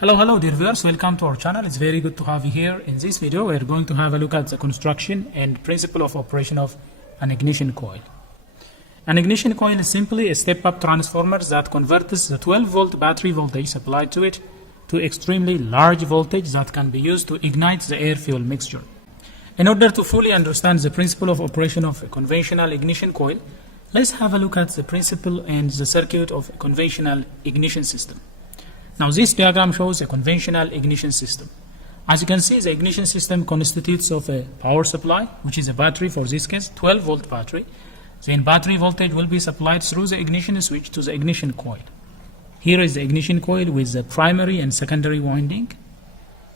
Hello dear viewers, welcome to our channel. It's very good to have you here. In this video we're going to have a look at the construction and principle of operation of an ignition coil. An ignition coil is simply a step-up transformer that converts the 12-volt battery voltage supplied to it to extremely large voltage that can be used to ignite the air-fuel mixture. In order to fully understand the principle of operation of a conventional ignition coil, let's have a look at the principle and the circuit of a conventional ignition system. Now this diagram shows a conventional ignition system. As you can see, the ignition system constitutes of a power supply, which is a battery, for this case 12-volt battery. Then battery voltage will be supplied through the ignition switch to the ignition coil. Here is the ignition coil with the primary and secondary winding.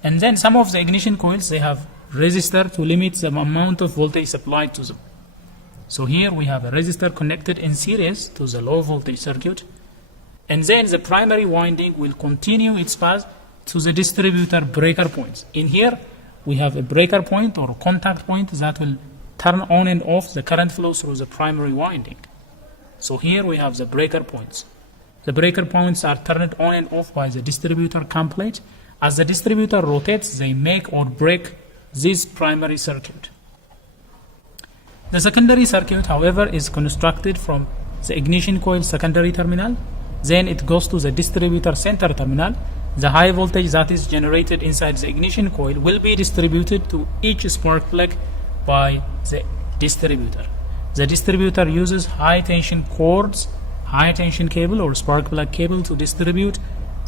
And then some of the ignition coils, they have resistor to limit the amount of voltage supplied to them. So here we have a resistor connected in series to the low voltage circuit. And then the primary winding will continue its path to the distributor breaker points. In here, we have a breaker point or a contact point that will turn on and off the current flow through the primary winding. So here we have the breaker points. The breaker points are turned on and off by the distributor cam plate. As the distributor rotates, they make or break this primary circuit. The secondary circuit, however, is constructed from the ignition coil secondary terminal. Then it goes to the distributor center terminal. The high voltage that is generated inside the ignition coil will be distributed to each spark plug by the distributor. The distributor uses high tension cords, high tension cable or spark plug cable to distribute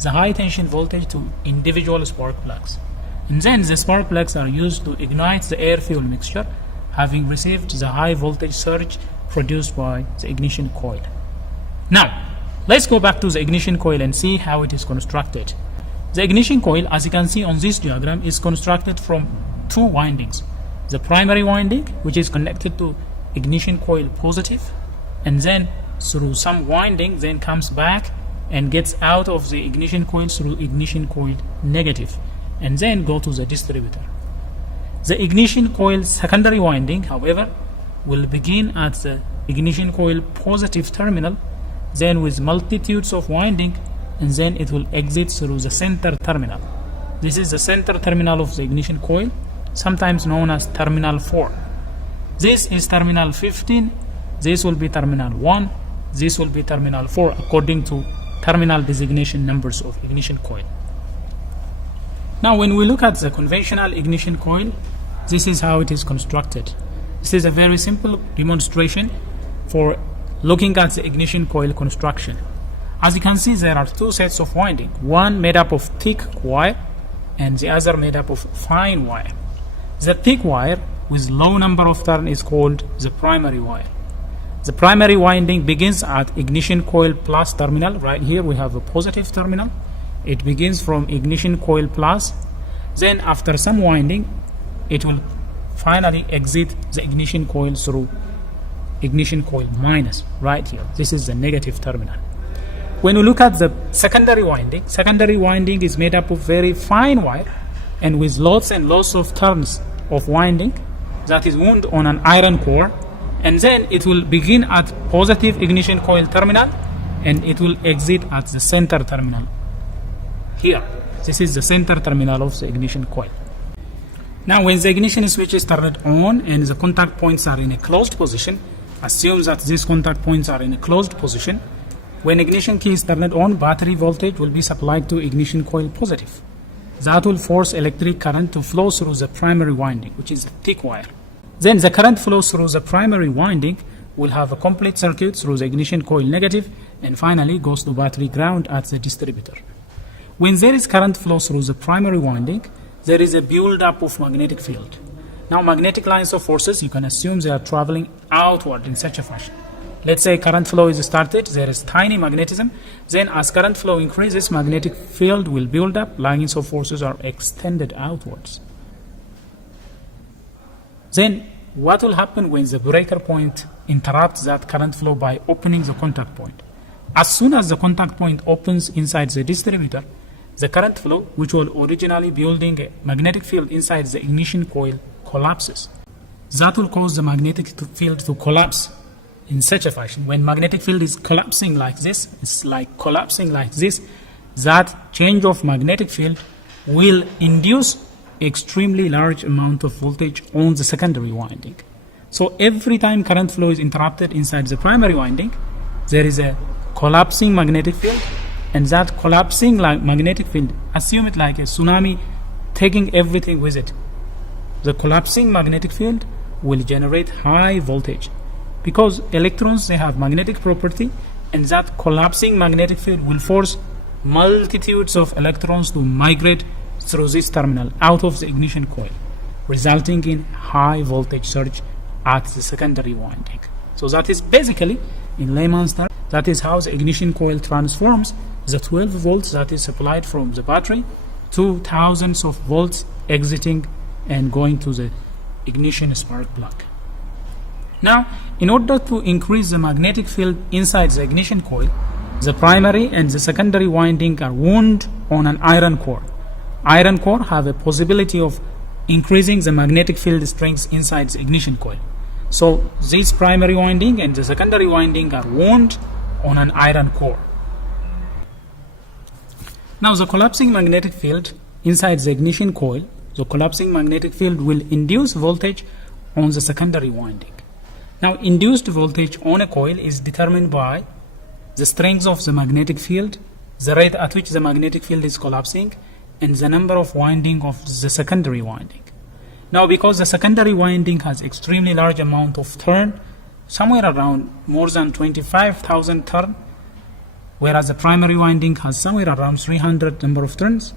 the high tension voltage to individual spark plugs. And then the spark plugs are used to ignite the air fuel mixture, having received the high voltage surge produced by the ignition coil. Now, let's go back to the ignition coil and see how it is constructed. The ignition coil, as you can see on this diagram, is constructed from two windings. The primary winding, which is connected to ignition coil positive, and then through some winding then comes back and gets out of the ignition coil through ignition coil negative, and then go to the distributor. The ignition coil secondary winding, however, will begin at the ignition coil positive terminal, then with multitudes of winding, and then it will exit through the center terminal. This is the center terminal of the ignition coil, sometimes known as terminal 4. This is terminal 15, this will be terminal 1, this will be terminal 4 according to terminal designation numbers of ignition coil. Now when we look at the conventional ignition coil, this is how it is constructed. This is a very simple demonstration for looking at the ignition coil construction. As you can see, there are two sets of winding, one made up of thick wire and the other made up of fine wire. The thick wire with low number of turn is called the primary wire. The primary winding begins at ignition coil plus terminal. Right here we have a positive terminal. It begins from ignition coil plus. Then after some winding, it will finally exit the ignition coil through ignition coil minus right here. This is the negative terminal. When we look at the secondary winding is made up of very fine wire and with lots and lots of turns of winding that is wound on an iron core, and then it will begin at positive ignition coil terminal and it will exit at the center terminal. Here, this is the center terminal of the ignition coil. Now when the ignition switch is turned on and the contact points are in a closed position, assume that these contact points are in a closed position. When ignition key is turned on, battery voltage will be supplied to ignition coil positive. That will force electric current to flow through the primary winding, which is a thick wire. Then the current flows through the primary winding will have a complete circuit through the ignition coil negative and finally goes to battery ground at the distributor. When there is current flow through the primary winding, there is a build-up of magnetic field. Now magnetic lines of forces, you can assume they are traveling outward in such a fashion. Let's say current flow is started, there is tiny magnetism. Then as current flow increases, magnetic field will build up, lines of forces are extended outwards. Then what will happen when the breaker point interrupts that current flow by opening the contact point? As soon as the contact point opens inside the distributor, the current flow, which was originally building a magnetic field inside the ignition coil, collapses. That will cause the magnetic field to collapse in such a fashion. When magnetic field is collapsing like this, it's like collapsing like this, that change of magnetic field will induce extremely large amount of voltage on the secondary winding. So every time current flow is interrupted inside the primary winding, there is a collapsing magnetic field, and that collapsing magnetic field, assume it like a tsunami taking everything with it. The collapsing magnetic field will generate high voltage because electrons, they have magnetic property, and that collapsing magnetic field will force multitudes of electrons to migrate through this terminal out of the ignition coil, resulting in high voltage surge at the secondary winding. So that is basically, in layman's terms, that is how the ignition coil transforms the 12 volts that is supplied from the battery to thousands of volts exiting and going to the ignition spark plug. Now, in order to increase the magnetic field inside the ignition coil, the primary and the secondary winding are wound on an iron core. Iron core have a possibility of increasing the magnetic field strength inside the ignition coil. So this primary winding and the secondary winding are wound on an iron core. Now the collapsing magnetic field inside the ignition coil, the collapsing magnetic field will induce voltage on the secondary winding. Now induced voltage on a coil is determined by the strength of the magnetic field, the rate at which the magnetic field is collapsing, and the number of winding of the secondary winding. Now because the secondary winding has extremely large amount of turn, somewhere around more than 25,000 turn, whereas the primary winding has somewhere around 300 number of turns,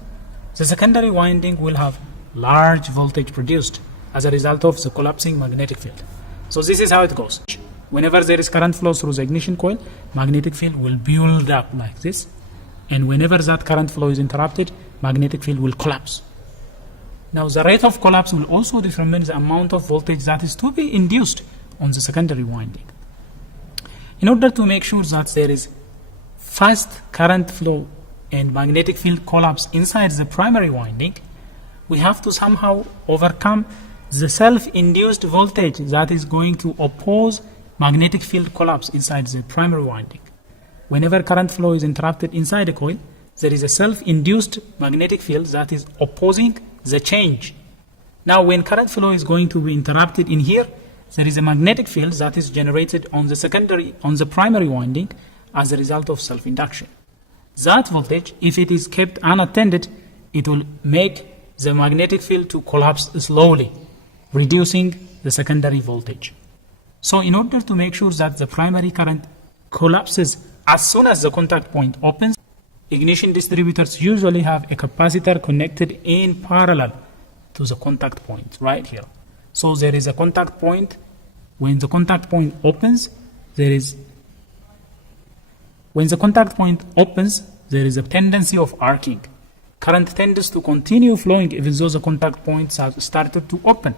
the secondary winding will have large voltage produced as a result of the collapsing magnetic field. So this is how it goes. Whenever there is current flow through the ignition coil, magnetic field will build up like this, and whenever that current flow is interrupted, magnetic field will collapse. Now the rate of collapse will also determine the amount of voltage that is to be induced on the secondary winding. In order to make sure that there is fast current flow and magnetic field collapse inside the primary winding, we have to somehow overcome the self-induced voltage that is going to oppose magnetic field collapse inside the primary winding. Whenever current flow is interrupted inside a coil, there is a self-induced magnetic field that is opposing the change. Now when current flow is going to be interrupted in here, there is a magnetic field that is generated on the primary winding as a result of self-induction. That voltage, if it is kept unattended, it will make the magnetic field to collapse slowly, reducing the secondary voltage. So in order to make sure that the primary current collapses as soon as the contact point opens, ignition distributors usually have a capacitor connected in parallel to the contact point right here. So there is a contact point. When the contact point opens, there is a tendency of arcing. Current tends to continue flowing even though the contact points have started to open.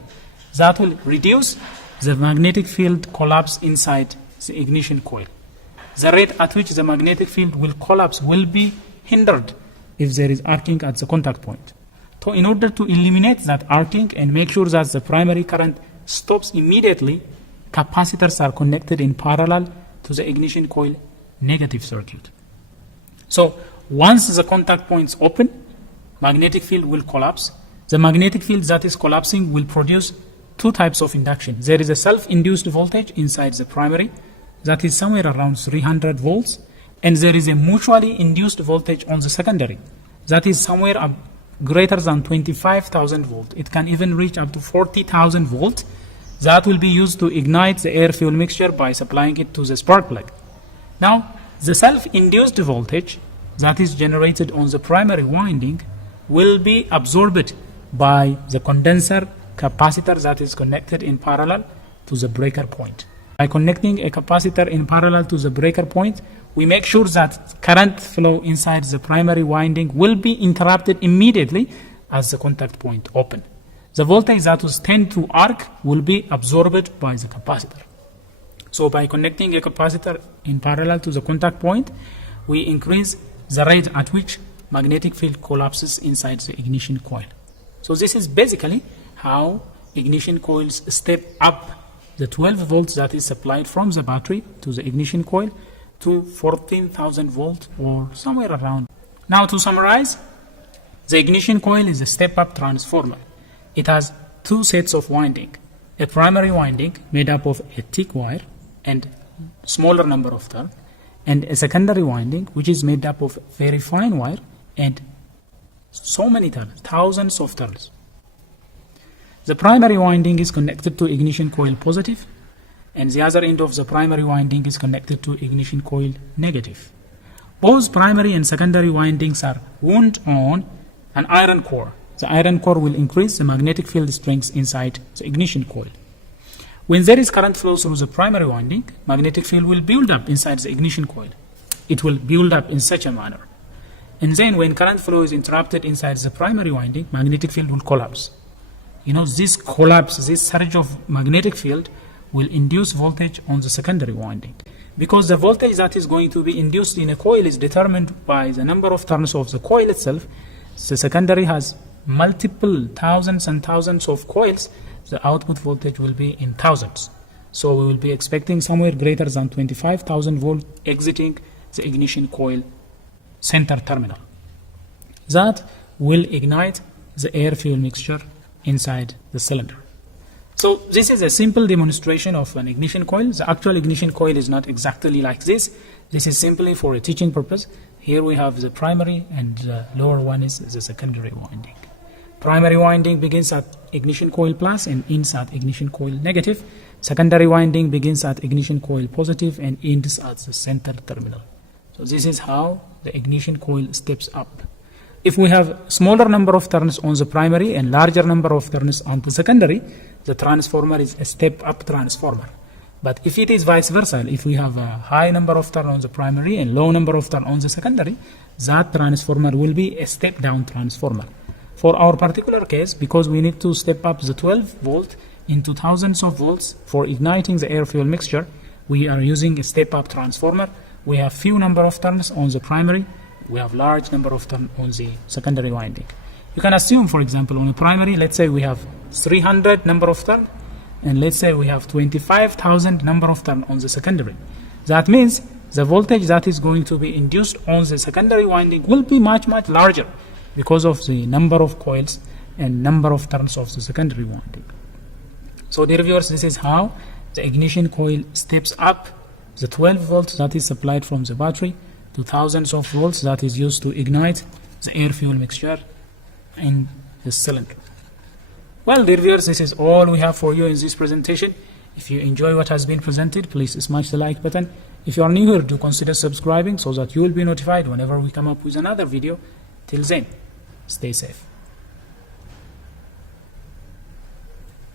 That will reduce the magnetic field collapse inside the ignition coil. The rate at which the magnetic field will collapse will be hindered if there is arcing at the contact point. So in order to eliminate that arcing and make sure that the primary current stops immediately, capacitors are connected in parallel to the ignition coil negative circuit. So once the contact points open, magnetic field will collapse. The magnetic field that is collapsing will produce two types of induction. There is a self-induced voltage inside the primary that is somewhere around 300 volts, and there is a mutually induced voltage on the secondary that is somewhere greater than 25,000 volts. It can even reach up to 40,000 volts. That will be used to ignite the air-fuel mixture by supplying it to the spark plug. Now, the self-induced voltage that is generated on the primary winding will be absorbed by the condenser capacitor that is connected in parallel to the breaker point. By connecting a capacitor in parallel to the breaker point, we make sure that current flow inside the primary winding will be interrupted immediately as the contact point opens. The voltage that was tend to arc will be absorbed by the capacitor. So by connecting a capacitor in parallel to the contact point, we increase the rate at which magnetic field collapses inside the ignition coil. So this is basically how ignition coils step up the 12 volts that is supplied from the battery to the ignition coil to 14,000 volts or somewhere around. Now to summarize, the ignition coil is a step-up transformer. It has two sets of winding, a primary winding made up of a thick wire and smaller number of turns, and a secondary winding which is made up of very fine wire and so many turns, thousands of turns. The primary winding is connected to ignition coil positive, and the other end of the primary winding is connected to ignition coil negative. Both primary and secondary windings are wound on an iron core. The iron core will increase the magnetic field strength inside the ignition coil. When there is current flow through the primary winding, magnetic field will build up inside the ignition coil. It will build up in such a manner. And then when current flow is interrupted inside the primary winding, magnetic field will collapse. This collapse, this surge of magnetic field will induce voltage on the secondary winding. Because the voltage that is going to be induced in a coil is determined by the number of turns of the coil itself, the secondary has multiple thousands and thousands of coils, the output voltage will be in thousands. So we will be expecting somewhere greater than 25,000 volt exiting the ignition coil center terminal. That will ignite the air fuel mixture inside the cylinder. So this is a simple demonstration of an ignition coil. The actual ignition coil is not exactly like this. This is simply for a teaching purpose. Here we have the primary and the lower one is the secondary winding. Primary winding begins at ignition coil plus and ends at ignition coil negative. Secondary winding begins at ignition coil positive and ends at the center terminal. So this is how the ignition coil steps up. If we have smaller number of turns on the primary and larger number of turns on the secondary, the transformer is a step-up transformer. But if it is vice versa, if we have a high number of turns on the primary and low number of turns on the secondary, that transformer will be a step-down transformer. For our particular case, because we need to step up the 12 volt into thousands of volts for igniting the air fuel mixture, we are using a step-up transformer. We have few number of turns on the primary, we have large number of turns on the secondary winding. You can assume, for example, on the primary, let's say we have 300 number of turns, and let's say we have 25,000 number of turns on the secondary. That means the voltage that is going to be induced on the secondary winding will be much, much larger because of the number of coils and number of turns of the secondary winding. So dear viewers, this is how the ignition coil steps up the 12 volts that is supplied from the battery to thousands of volts that is used to ignite the air fuel mixture in the cylinder. Well, dear viewers, this is all we have for you in this presentation. If you enjoy what has been presented, please smash the like button. If you are new here, do consider subscribing so that you will be notified whenever we come up with another video. Till then, stay safe.